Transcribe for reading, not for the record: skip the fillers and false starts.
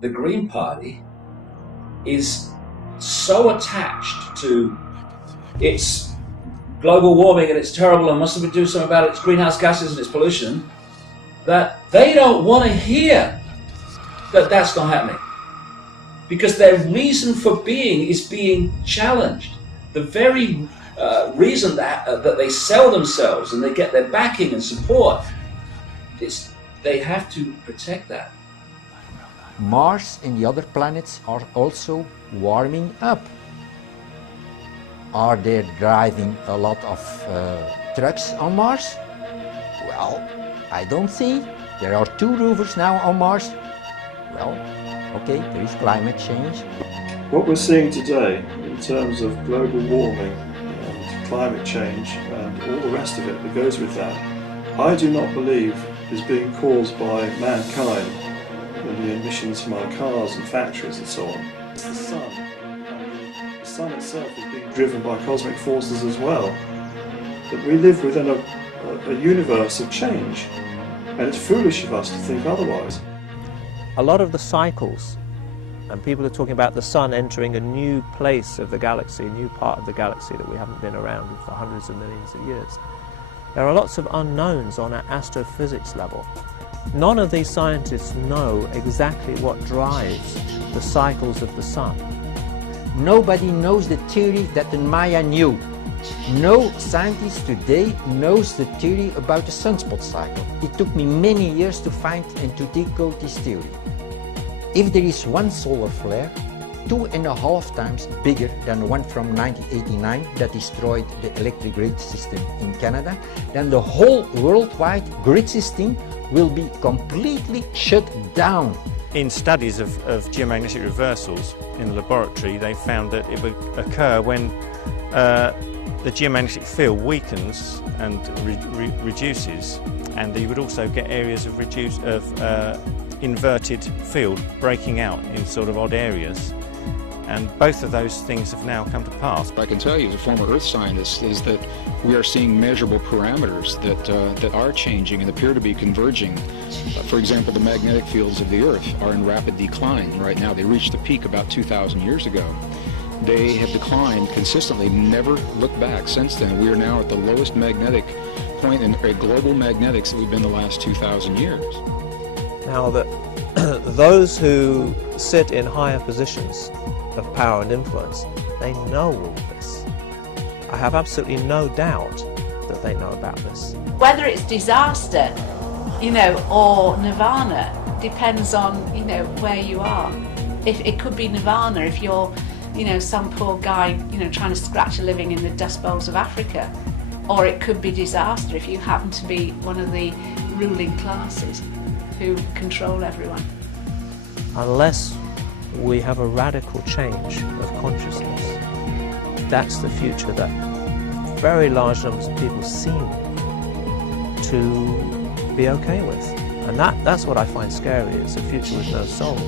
the Green Party is so attached to its global warming and it's terrible and must do something about its greenhouse gases and its pollution, that they don't want to hear that that's not happening. Because their reason for being is being challenged. The very reason that they sell themselves and they get their backing and support, they have to protect that. Mars and the other planets are also warming up. Are they driving a lot of trucks on Mars? Well, I don't see. There are 2 rovers now on Mars. Well, okay, there is climate change. What we're seeing today in terms of global warming and climate change and all the rest of it that goes with that, I do not believe is being caused by mankind and the emissions from our cars and factories and so on. It's the sun. The sun itself is being driven by cosmic forces as well. That we live within a universe of change, and it's foolish of us to think otherwise. A lot of the cycles, and people are talking about the sun entering a new place of the galaxy, a new part of the galaxy that we haven't been around for hundreds of millions of years. There are lots of unknowns on an astrophysics level. None of these scientists know exactly what drives the cycles of the sun. Nobody knows the theory that the Maya knew. No scientist today knows the theory about the sunspot cycle. It took me many years to find and to decode this theory. If there is one solar flare, 2.5 times bigger than the one from 1989 that destroyed the electric grid system in Canada, then the whole worldwide grid system will be completely shut down. In studies of geomagnetic reversals in the laboratory, they found that it would occur when the geomagnetic field weakens and reduces, and you would also get areas of inverted field breaking out in sort of odd areas. And both of those things have now come to pass. I can tell you as a former Earth scientist is that we are seeing measurable parameters that are changing and appear to be converging. For example, the magnetic fields of the Earth are in rapid decline right now. They reached a peak about 2,000 years ago. They have declined consistently, never looked back since then. We are now at the lowest magnetic point in global magnetics that we've been the last 2,000 years. Now that those who sit in higher positions of power and influence, they know all this. I have absolutely no doubt that they know about this. Whether it's disaster, or nirvana, depends on, where you are. If it could be nirvana if you're, some poor guy, trying to scratch a living in the dust bowls of Africa, or it could be disaster if you happen to be one of the ruling classes who control everyone. Unless we have a radical change of consciousness, that's the future that very large numbers of people seem to be okay with. And that's what I find scary. It's a future with no soul.